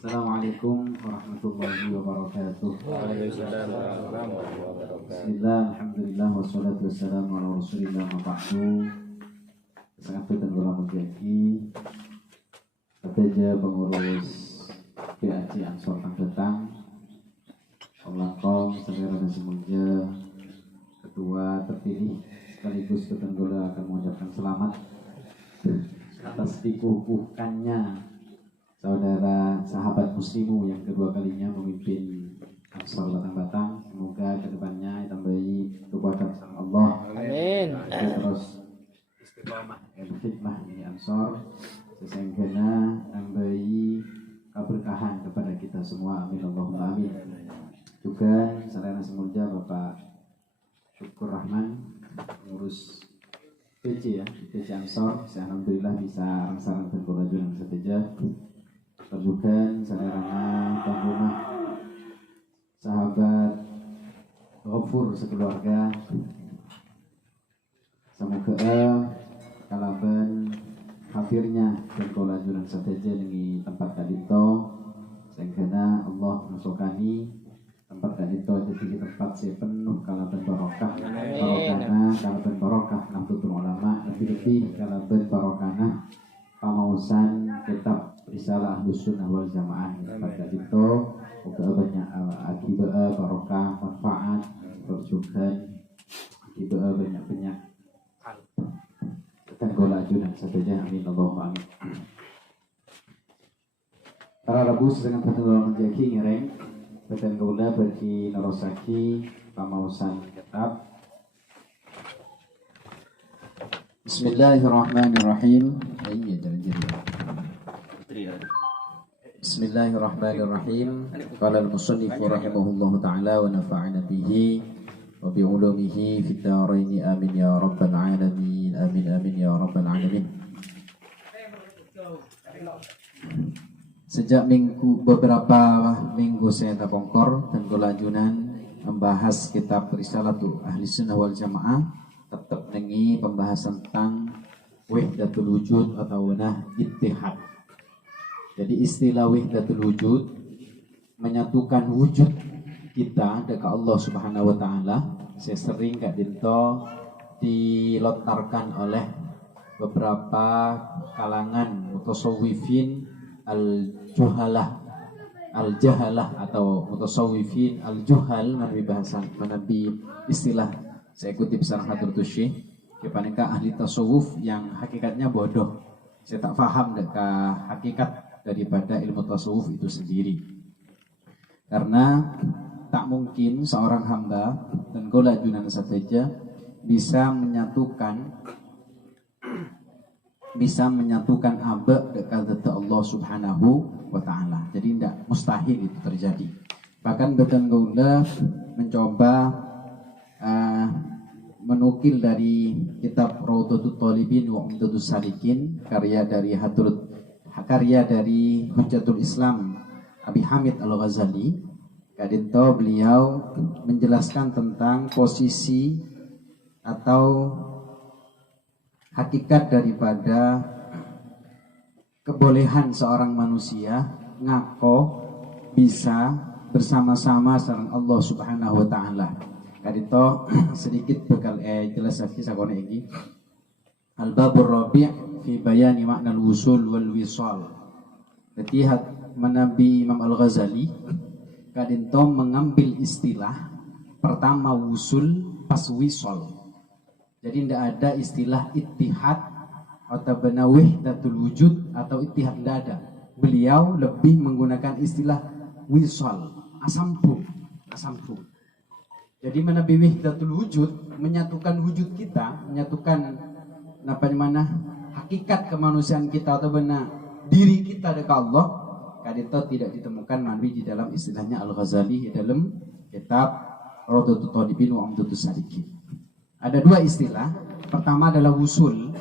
Assalamualaikum warahmatullahi wabarakatuh. Waalaikumsalam warahmatullahi wabarakatuh. Bismillah, alhamdulillah, wassalatu wassalamu ala rasulillah wa ba'du. Sangat dan ulama menjadi Keteja pengurus PAC Ansor Tanggetang Omlangkong, Saudara Nasimulja, Ketua terpilih sekaligus Ketenggula akan mengucapkan selamat atas dikukuhkannya saudara sahabat muslimu yang kedua kalinya memimpin Ansor Batang-Batang. Semoga kedepannya tambahi kekuatan sama Allah. Amin. Terus istiqomah dan khidmah di Ansor sesehingga tambahi keberkahan kepada kita semua. Amin Allahumma amin. Juga sarana semulja Bapak Syukur Rahman pengurus PC ya, PC Ansor. Saya alhamdulillah bisa rangsang dan kolajuan seteja. Terjukan sarana tuan rumah sahabat Ghafur sekeluarga. Semoga kalaban hadirnya dan kolajuan seteja di tempat kadito sehingga Allah masukani tempat kadito jadi tempat saya penuh kalaban barokah. Barokana kalaban barokah nahdlatul ulama, lebih-lebih kalaban barokana pamausan kitab Risalah Ahlus Sunnah wal Jamaah pada itu juga banyak akibat barokah manfaat perjuangan akibat banyak dan kolajuan saja. Amin Allahumma amin. Para rabu sedang pertemuan menjaki ngereng dan gula bagi narosaki pamausan kitab. Bismillahirrahmanirrahim. Bismillahirrahmanirrahim. Qala al-musannif rahimahullahu ta'ala wa nafa'ana bihi wa bi ulumihi fid dharain amin ya rabbal alamin. Amin amin ya rabbal alamin. Sejak beberapa minggu saya tapongkor dan kolajunan membahas kitab Risalatu Ahli Sunnah wal Jamaah, tetap nengi pembahasan tentang wahdatul wujud atau ittihad. Jadi istilah wahdatul wujud menyatukan wujud kita dekat Allah Subhanahu wa taala. Saya sering gak dinto dilontarkan oleh beberapa kalangan mutasawwifin al-jahalah atau mutasawwifin al-juhal menabi istilah saya kutip sareng Hadratus Syekh kepaneka ahli tasawuf yang hakikatnya bodoh. Saya tak paham dekat hakikat daripada ilmu tasawuf itu sendiri. Karena tak mungkin seorang hamba dan kolajunan saja bisa menyatukan hamba dekat Allah Subhanahu wa taala. Jadi tidak mustahil itu terjadi. Bahkan Betan Gaula mencoba menukil dari kitab Rawdatul Talibin wa Umdatus Salikin karya dari Hujjatul Islam Abi Hamid Al-Ghazali. Kadinto beliau menjelaskan tentang posisi atau hakikat daripada kebolehan seorang manusia ngako bisa bersama-sama sareng Allah Subhanahu wa taala. Kadito sedikit bekal jelas lagi sakone iki. Al-babur rabi' fi bayani makna al-wusul wal wisal. Jadi menabi Imam Al-Ghazali kadito mengambil istilah pertama wusul pas wisal. Jadi tidak ada istilah ittihad atau wahdatul wujud atau ittihad, tidak ada. Beliau lebih menggunakan istilah wisal, asampung. Jadi menabi wahdatul wujud menyatukan wujud kita, menyatukan hakikat kemanusiaan kita atau benar diri kita dekat Allah. Kadito tidak ditemukan manwi di dalam istilahnya Al-Ghazali di dalam kitab Rawdatul Talibin wa Umdatus Salikin. Ada dua istilah. Pertama adalah wusul.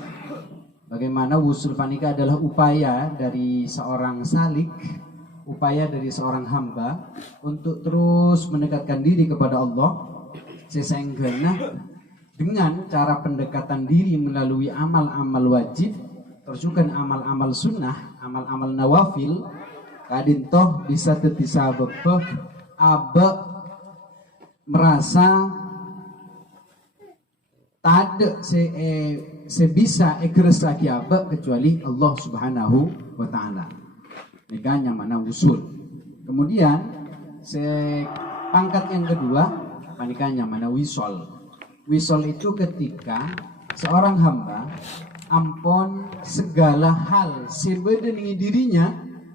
Bagaimana wusul panika adalah upaya dari seorang salik, upaya dari seorang hamba untuk terus mendekatkan diri kepada Allah. Sehingga dengan cara pendekatan diri melalui amal-amal wajib, terus juga amal-amal sunnah, amal-amal nawafil, kadintoh bisa tetisa bebeh abe merasa tak sebisa ekeresaki abe kecuali Allah Subhanahu wa Ta'ala. Nikahnya mana usul. Kemudian pangkat yang kedua panikahnya mana wisol. Wisol itu ketika seorang hamba ampon segala hal sebenarnya dirinya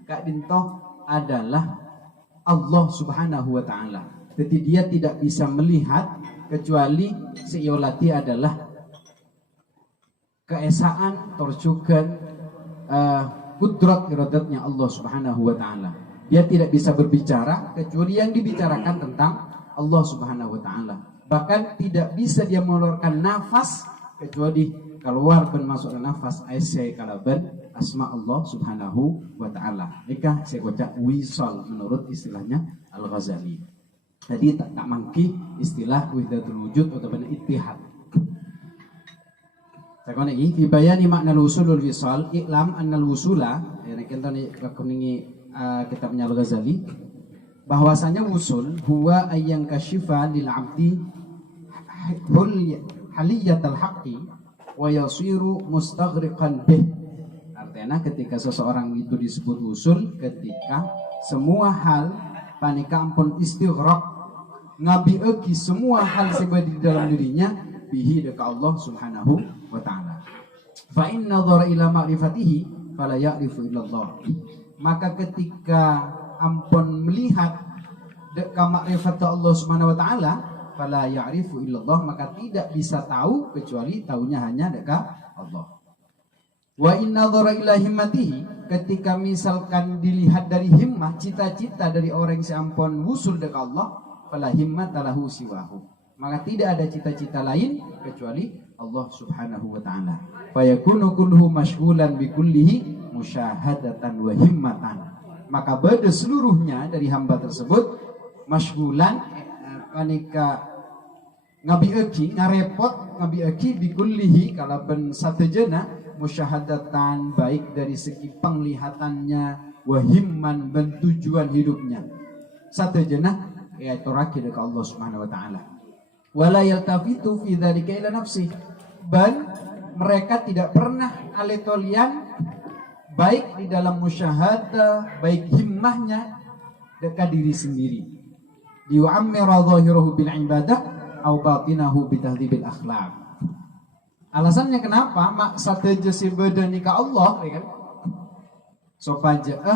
kak dintoh adalah Allah Subhanahu wa Ta'ala. Jadi dia tidak bisa melihat kecuali seiolati adalah keesaan tercukan kudrat iradatnya Allah Subhanahu wa Ta'ala. Dia tidak bisa berbicara kecuali yang dibicarakan tentang Allah Subhanahu wa Ta'ala. Bahkan tidak bisa dia mengeluarkan nafas kecuali keluar dan masuk nafas aisyah kalaban asma Allah Subhanahu wa Ta'ala. Nikah saya kocak wisal menurut istilahnya Al-Ghazali. Jadi tak mangki istilah wahdatul wujud atau benar ittihad. Saya kau lagi di bayani makna usulul wisal iklam annal wusula ya kita ni kuningi kitabnya Al-Ghazali bahwasanya wusul huwa ayyang kashifa lil abdi haliyatal haqqi wa yasiru mustaghriqan bih. Artinya ketika seseorang itu disebut wusul ketika semua hal panika ampun istighraq ngabieki semua hal sebagai di dalam dirinya bihi deka Allah Subhanahu wa Ta'ala. Fa inna dhara ila ma'rifatihi fala ya'rifu illallah. Maka ketika ampun melihat deka ma'rifat Allah Subhanahu wa Ta'ala fala ya'rifu illallah, maka tidak bisa tahu kecuali tahunya hanya deka Allah. Wa inna dhara ila himmatihi, ketika misalkan dilihat dari himmah cita-cita dari orang yang ampun wusul deka Allah fala himmata lahu siwahu, maka tidak ada cita-cita lain kecuali Allah Subhanahu wa Ta'ala. Fa yakunu kulluhu mashghulan bi kullihi musyahadatan wa himmatan, maka pada seluruhnya dari hamba tersebut mashghulan panika ngabieki ngarepot ngabieki bi kullihi kalaban satejana musyahadatan baik dari segi penglihatannya wa himman dan tujuan hidupnya satejana yaitu rakid ke Allah Subhanahu wa Ta'ala. Wala yaltafitu fi dzalika ila nafsi, dan mereka tidak pernah aletolian baik di dalam musyahadah baik himmahnya dekat diri sendiri. Yu'ammiru dhahirahu bil ibadah au batinahu bi tahdhibil akhlaq. Alasannya kenapa maksud jasi badani ka Allah ya kan? Supaya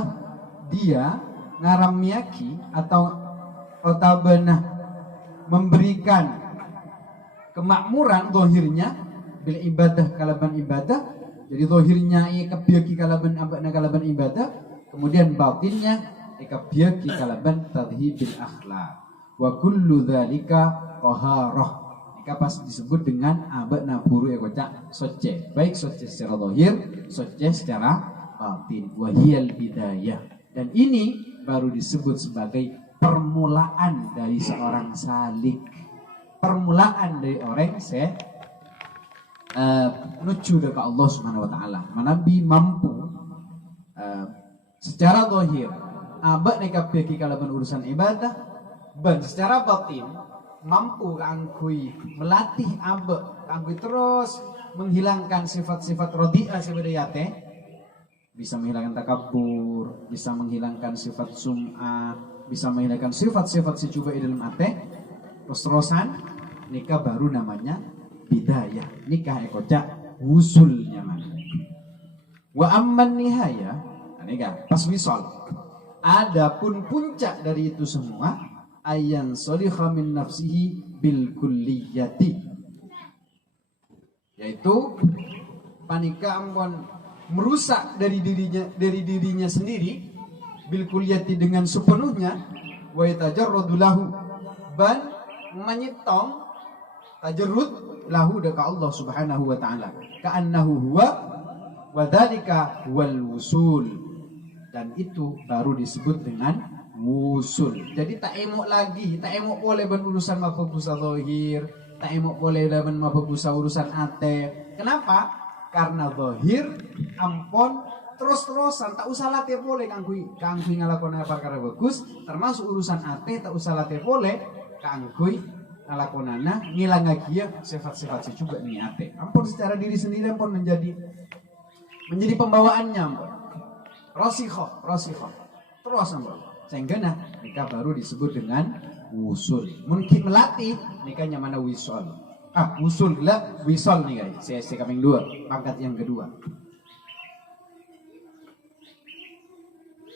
dia ngaramiyaki atau otabana memberikan kemakmuran zahirnya bil ibadah kalaban ibadah. Jadi zahirnya ikabiaki kalaban abana kalaban ibadah, kemudian batinnya ikabiaki kalaban tadhibil akhlaq. Wa kullu dzalika taharah. Ika pas disebut dengan abana buru ya kocak soce. Baik soce secara zahir, soce secara batin. Wa hiyal bidayah. Dan ini baru disebut sebagai permulaan dari seorang salik, permulaan dari orang menuju ke Allah Subhanahu wa Ta'ala. Nabi mampu secara zahir abad nekabeki kalaban urusan ibadah, dan secara batin mampu angkui melatih abad angkui terus menghilangkan sifat-sifat rodiah sebedayate, bisa menghilangkan takabur, bisa menghilangkan sifat sum'ah, bisa menghilangkan sifat-sifat si coba di dalam ate. Terus-terusan nikah baru namanya bidayah, nikah ekocak wusulnya mana. Wa amman nihaya nikah pas wisol. Adapun puncak dari itu semua ayan solikha min nafsihi bil kulliyati, yaitu panika ampun merusak dari dirinya sendiri bil kulliyati dengan sepenuhnya, wa yatajarradu lahu, ban menyetong tajarrud lahu deka Allah Subhanahu wa Ta'ala ka'annahu huwa wa dzalika wal wusul, dan itu baru disebut dengan wusul. Jadi tak emok lagi, tak emok boleh berurusan mafabusa zahir, tak emok boleh mafabusa urusan ate. Kenapa? Karena zahir ampon terus-terusan tak usah latih boleh kangkui ngalakoni perkara bagus, termasuk urusan ate tak usah latih boleh kangkui ngalakonana ngilang lagi ya sifat-sifat juga nih ate. Ampun secara diri sendiri pun menjadi pembawaannya ampun. Rosikhoh terus ampun. Sehingga nikah baru disebut dengan wusul. Mungkin melatih nikahnya mana wisol. Wusul gila wisol nih guys. CSC kambing 2 pangkat yang kedua.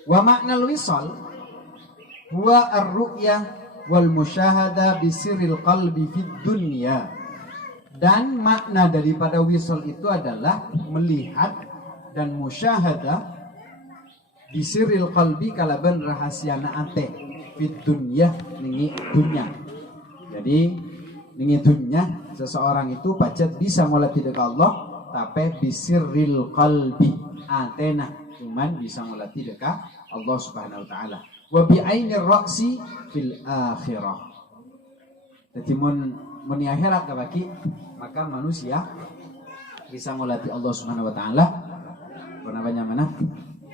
Wa makna wisol huwa ar-ru'yah wal musyahada bisirril qalbi fid dunya. Dan makna daripada wisol itu adalah melihat dan musyahadah bisirril qalbi kalaban rahasiana ate fit dunya ningi dunya. Jadi ningi dunya seseorang itu pacet bisa mulai tidak ke Allah tapi bisirril qalbi atena cuman bisa mulai tidak ke Allah Subhanahu wa taala. Wa bi ainir ra'si fil akhirah. Jadi mun akhirat kabaki maka manusia bisa mulai Allah Subhanahu wa taala. Namanya mana?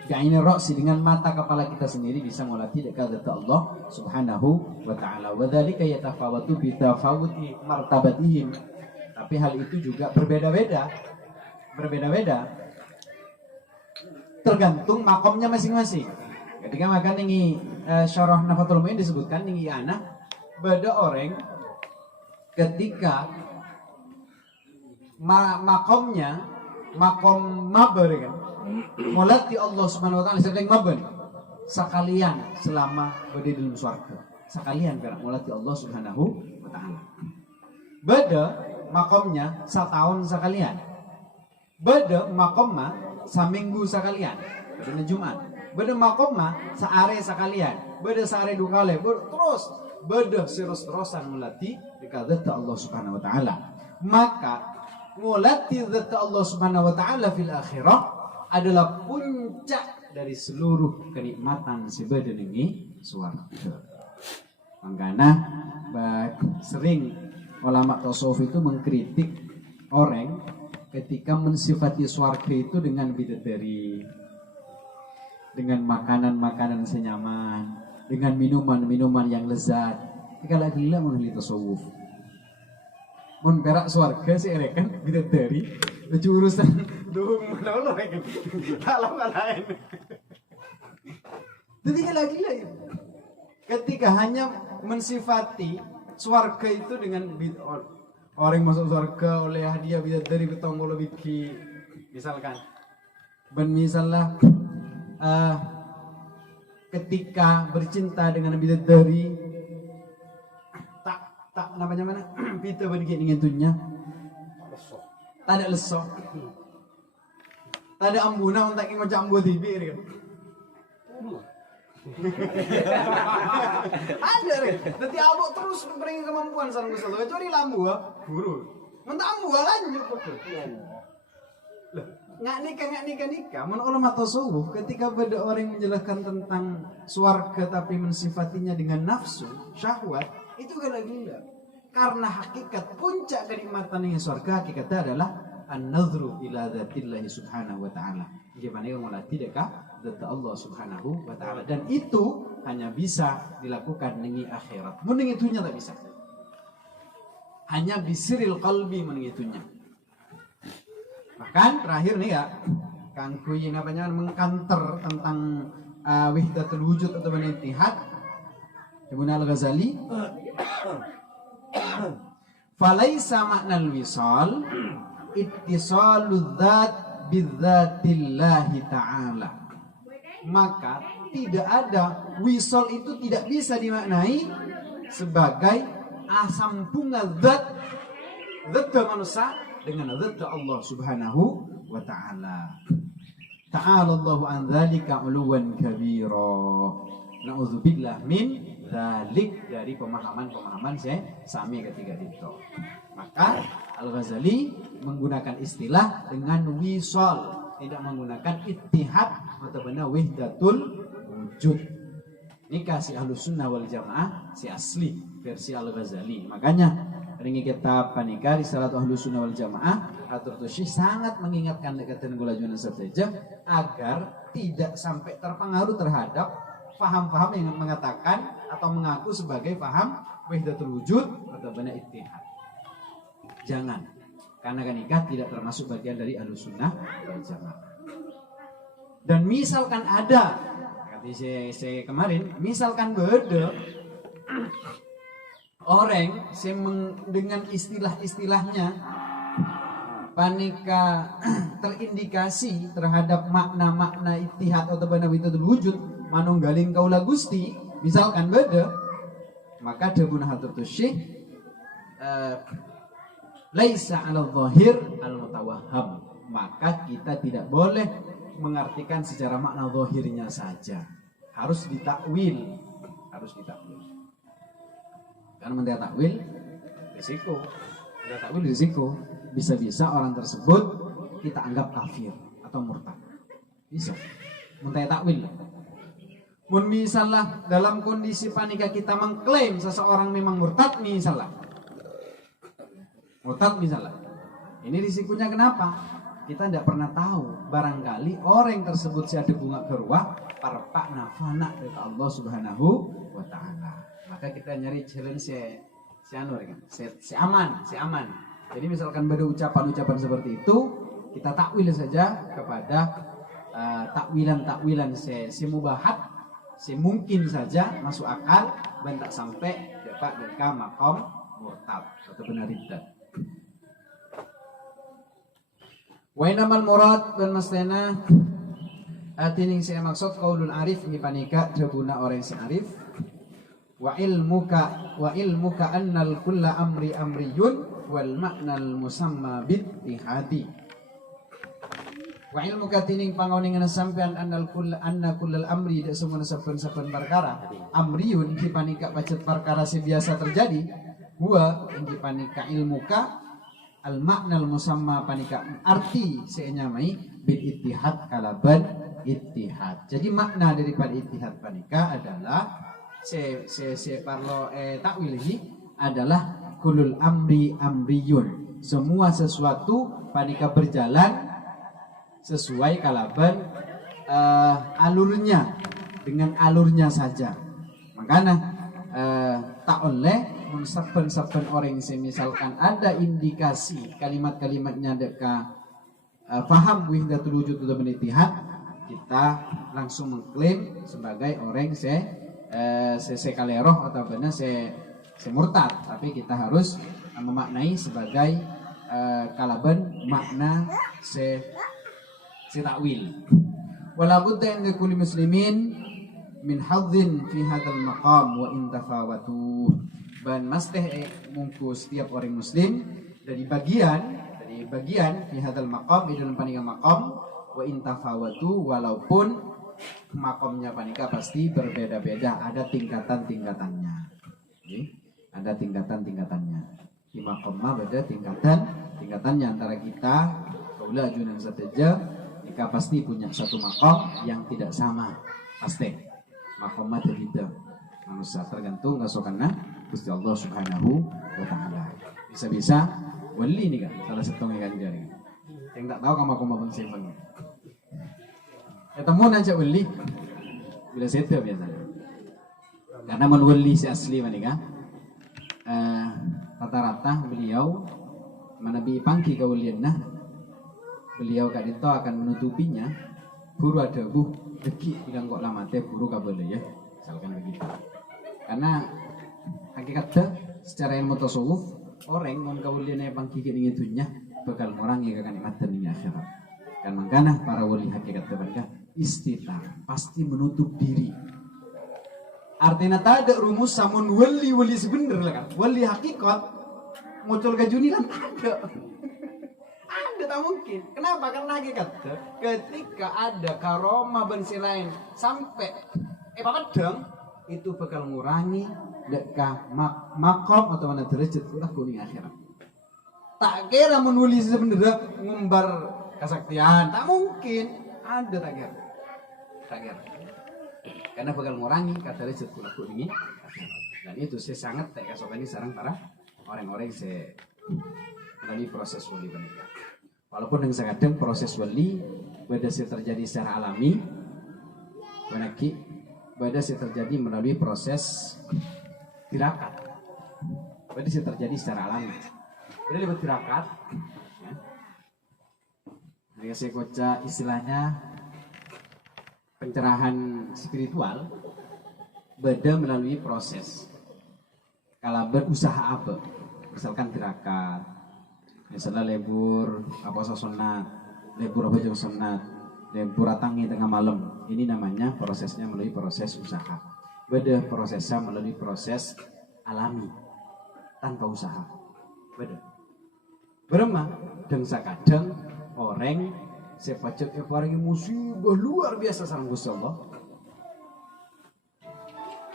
Bi'ainir ra'si dengan mata kepala kita sendiri bisa melatih dekat Allah Subhanahu wa taala. Wa dzalika yatafawatu bi tafawuti martabatihim. Tapi hal itu juga berbeda-beda. Tergantung makomnya masing-masing. Ketika makan ini syarah Nafatul Mu'in disebutkan ini anak beda orang ketika makomnya makom mabar kan mulati Allah Subhanahu wa taala sedang maben sekalian selama berada dalam surga sekalian karena mulati Allah Subhanahu wa taala. Beda makomnya setahun sekalian. Beda makomma seminggu sekalian. Beda Jumat. Beda makomma seare sekalian. Beda seare dua kali. Terus beda terus-terusan mulati dekat Allah Subhanahu wa taala. Maka mulati zat Allah Subhanahu wa taala fil akhirah adalah puncak dari seluruh kenikmatan sebadan ini suarga. Makanya sering ulama tasawuf itu mengkritik orang ketika mensifati suarga itu dengan bidadari, dengan makanan-makanan senyaman, dengan minuman-minuman yang lezat. Kalau gila menghili tasawuf. Mun perak suarga sih rekan bidadari lucu urusan dung menolong rekan kalau lain. Jadi gila-gila ya. Ketika hanya mensifati suarga itu dengan orang masuk suarga oleh hadiah bidadari betonggol biki misalkan. Ben misalnya ketika bercinta dengan bidadari tak namanya mana kita bagi dengan tunya tak ada lesok tak ada ambuna untuk macam ambu tibi kan ada nanti abu terus beri kemampuan sarang kesal kecuali lambu guru mentah ambu lanjut nggak nikah menurut ulama tasawuf ketika ada orang menjelaskan tentang swarga tapi mensifatinya dengan nafsu syahwat itu gila-gila karena hakikat puncak kenikmatan yang surga hakikatnya adalah an-nadhru ila dzatillahi subhanahu wa ta'ala. Gimana yang melatih dekat zat Allah subhanahu wa ta'ala dan itu hanya bisa dilakukan dengan akhirat. Mun itunya tak bisa. Hanya bisiril qalbi meningitunya. Bahkan terakhir nih ya Kang Kuy yang mengkanter tentang wahdatul wujud atau ittihad Ibnu Al-Ghazali falaisa maknal wisal ittisalul dzat bidzatillahi ta'ala. Maka tidak ada wisal itu tidak bisa dimaknai sebagai sambungan zat manusia dengan zat Allah Subhanahu wa ta'ala. Ta'ala Allahu an dzalika 'uluwan kabira. Na'udzubillah min dzalik dari pemahaman-pemahaman saya sami ketika itu. Maka Al-Ghazali menggunakan istilah dengan wisal, tidak menggunakan ittihad atau benar wahdatul wujud. Ini kasih Ahlus Sunnah wal Jamaah si asli versi Al-Ghazali. Makanya Ringi kitab panika Risalah Ahlus Sunnah wal Jamaah atur tusyih sangat mengingatkan dekatan gula junan saja agar tidak sampai terpengaruh terhadap faham-faham yang mengatakan atau mengaku sebagai faham wahdatul wujud atau benar ittihad. Jangan, karena nikah tidak termasuk bagian dari Ahlus Sunnah wal Jamaah. Dan misalkan ada, kata saya kemarin, misalkan beda orang dengan istilah-istilahnya panika terindikasi terhadap makna-makna ittihad atau benar wahdatul wujud manunggaling kaula Gusti, misalkan beda, maka debuna hatur tusyih laisa 'ala dhahir al-mutawahham, maka kita tidak boleh mengartikan secara makna zahirnya saja, harus ditakwil, karena mentakwil risiko, bisa-bisa orang tersebut kita anggap kafir atau murtad, bisa mentakwil. Mun misalnya dalam kondisi panika kita mengklaim seseorang memang murtad misalnya, ini risikonya kenapa? Kita tidak pernah tahu, barangkali orang tersebut siada bunga keruah parpak nafana dari Allah Subhanahu wa Ta'ala. Maka kita nyari challenge si aman. Jadi misalkan ada ucapan-ucapan seperti itu, kita takwil saja kepada takwilan si mubahat, si mungkin saja masuk akal, dan tak sampai dapat makom murtad atau benar riddat. Wa inamal murad dan mastena atining saya maksud qaulul arif ini panika jabuna orang si arif wa ilmuka annal kulla amriyun wal ma'nal musamma bittihadi. Wa ilmuka tining pangoningan sampean anna kullal amri dak semua saben-saben perkara amriyun di panika pacet perkara si biasa terjadi huwa di panika ilmuka al makna al musamma panika arti senyamai bil ittihad kalaban ittihad. Jadi makna daripada ittihad panika adalah parlo takwil ini adalah kulul amriyun, semua sesuatu panika berjalan sesuai kalaban alurnya, dengan alurnya saja. Makanya tak oleh saben-saben orang misalkan ada indikasi kalimat-kalimatnya deka faham wahdatul wujud atau ittihad, kita langsung mengklaim sebagai orang se kaleroh atau benar se murtad, tapi kita harus memaknai sebagai kalaban makna se takwil. Wala budda inda kulli muslimin min hadzin fi hadzal maqam wa in tafawatu. Dan masteh mungku setiap orang muslim dari bagian fi hadzal maqam di dalam panika maqam wa in tafawatu, walaupun makomnya panika pasti berbeda-beda, ada tingkatan-tingkatannya. Ada tingkatan-tingkatannya. Di makom mah beda tingkatannya antara kita kaula junan sateja, kita pasti punya satu makom yang tidak sama. Pasti makom mah beda. Manusia tergantung ngasokanna Gusti Allah Subhanahu wa Ta'ala. Bisa-bisa wali nih kan salah satu yang jari. Yang tak tahu kamu pun simpang. Ketemu aja wali bila setiap biasanya. Karena wali si asli manika rata-rata beliau menabi pangki kawalianna, beliau kadito akan menutupinya buru ada buh deki bilang kok lama teh buru kabel ya, misalkan begitu. Karena hakikatnya secara ilmu tasawuf orang mon kawalianna pangki kini dunya bakal mengurangi kenikmatan ini akhirat. Kan makanya para wali hakikatnya mereka istitar, pasti menutup diri. Artinya tak ada rumus samun wali sebener lah kan. Wali hakikat muncul ke junilan ada. Ada tak mungkin. Kenapa? Karena hakikat ketika ada karomah bensi lain sampai padang itu bakal mengurangi dekah makom atau mana derajat ulah kuning akhirat. Tak kira menulis sebenarnya ngumbar kesaktian, tak mungkin. Ada tak kira. Karena bakal mengurangi kata derajat ulah kuning. Dan itu saya sangat tak kasih sarang para orang-orang saya melalui proses wali pernikahan. Walaupun dengan kadang proses wali beda sih terjadi secara alami, beda sih terjadi melalui proses tirakat. Beda sih terjadi secara alami. Beda lewat tirakat. Nah, saya kocak istilahnya pencerahan spiritual beda melalui proses. Kalau berusaha apa? Misalkan tirakat, misalnya lebur apa sunat, lebur apa jauh sunat, lebur atangi tengah malam. Ini namanya prosesnya melalui proses usaha. Beda prosesnya melalui proses alami tanpa usaha. Beda. Berema dan kadang orang sepacet orang musibah luar biasa sang Gusti Allah.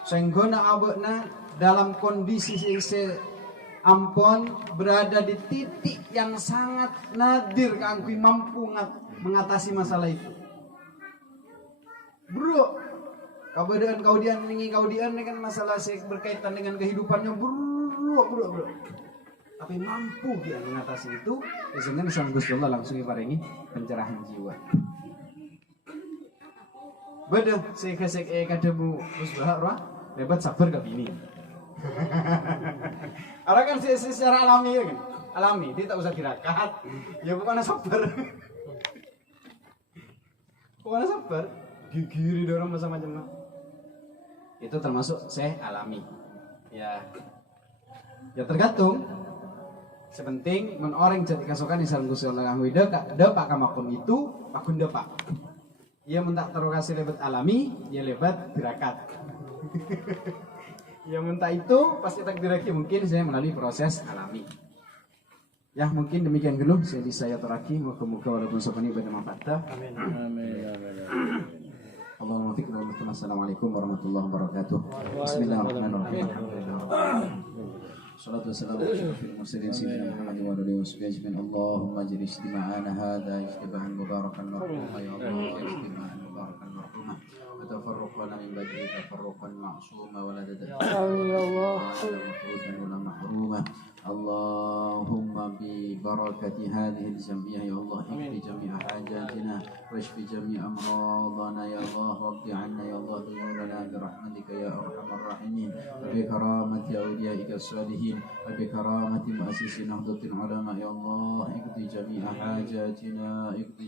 Senggona abekna dalam kondisi ampon berada di titik yang sangat nadir kangkui mampu mengatasi masalah itu. Bro, kaudian kan masalah berkaitan dengan kehidupannya bro. Tapi mampu dia mengatasi itu, sehingga sang Gusti Allah langsung ibaringi pencerahan jiwa. Beda sehingga kademu musbah lebat sabar ke bini. Orang kan secara alami ya kan, alami, dia tak usah tirakat, ya bukan sabar. Bukan sabar, gigiri dorong macam-macam. Itu termasuk saya alami. Ya tergantung. Sepenting men orang jadi kasukan di salam Gusti Allah kanggo depak kamakun itu pakun depak. Ia mentak terokasi lebat alami, ia lebat tirakat. Ya minta itu pasti takdiraki mungkin saya melalui proses alami. Ya mungkin demikian dulu saya bisa ya teraki moga-moga walaupun sopani pada manfaat. Amin. Allahumma fiqh wa bihamdika. Assalamualaikum warahmatullahi wabarakatuh. Bismillahirrahmanirrahim. Salatu wassalamu ala asyrafil mursalin sayyidina Muhammad wa alihi washabihi ajmain. Allahumma jil istima'ana hadha ijtibahan mubarakan marhuma ya Allah istima'an mubarakan marhuma. وتفرقنا من بدء تفرقا معصوما ولا تدخل مفروضا ولا محروما. اللهم ببركة هذه الجمعية يا الله اكف جميع حاجاتنا واشف جميع أمراضنا يا الله واقض عنا يا الله ذنوبنا برحمتك يا أرحم الراحمين وبكرامة أوليائك الصالحين وبكرامة مؤسس نهضة العلماء يا الله اقض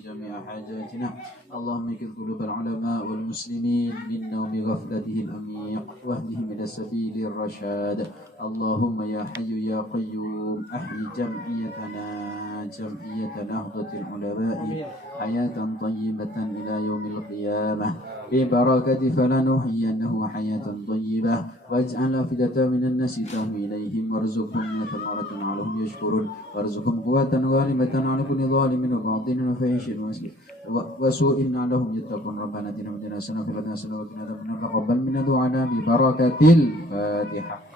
جميع حاجاتنا اللهم اكف قلوب العلماء والمسلمين من نوم غفلته الأميق واهدهم إلى سبيل الرشاد. اللهم يا حي يا قيوم أحيي جمعية نهضة العلماء حياة طيبة إلى يوم القيامة ببركة فلنحيينه حياة طيبة واجعل أفئدة من الناس تهوي إليهم وارزقهم من ثمرة عليهم يشكرون وارزقهم قوة غالبة على كل ظالم وباطن وفحش وسوء عليهم يتقون. ربنا آتنا في الدنيا حسنة وفي الآخرة حسنة وقنا عذاب النار تقبل منا دعاءنا ببركة الفاتحة.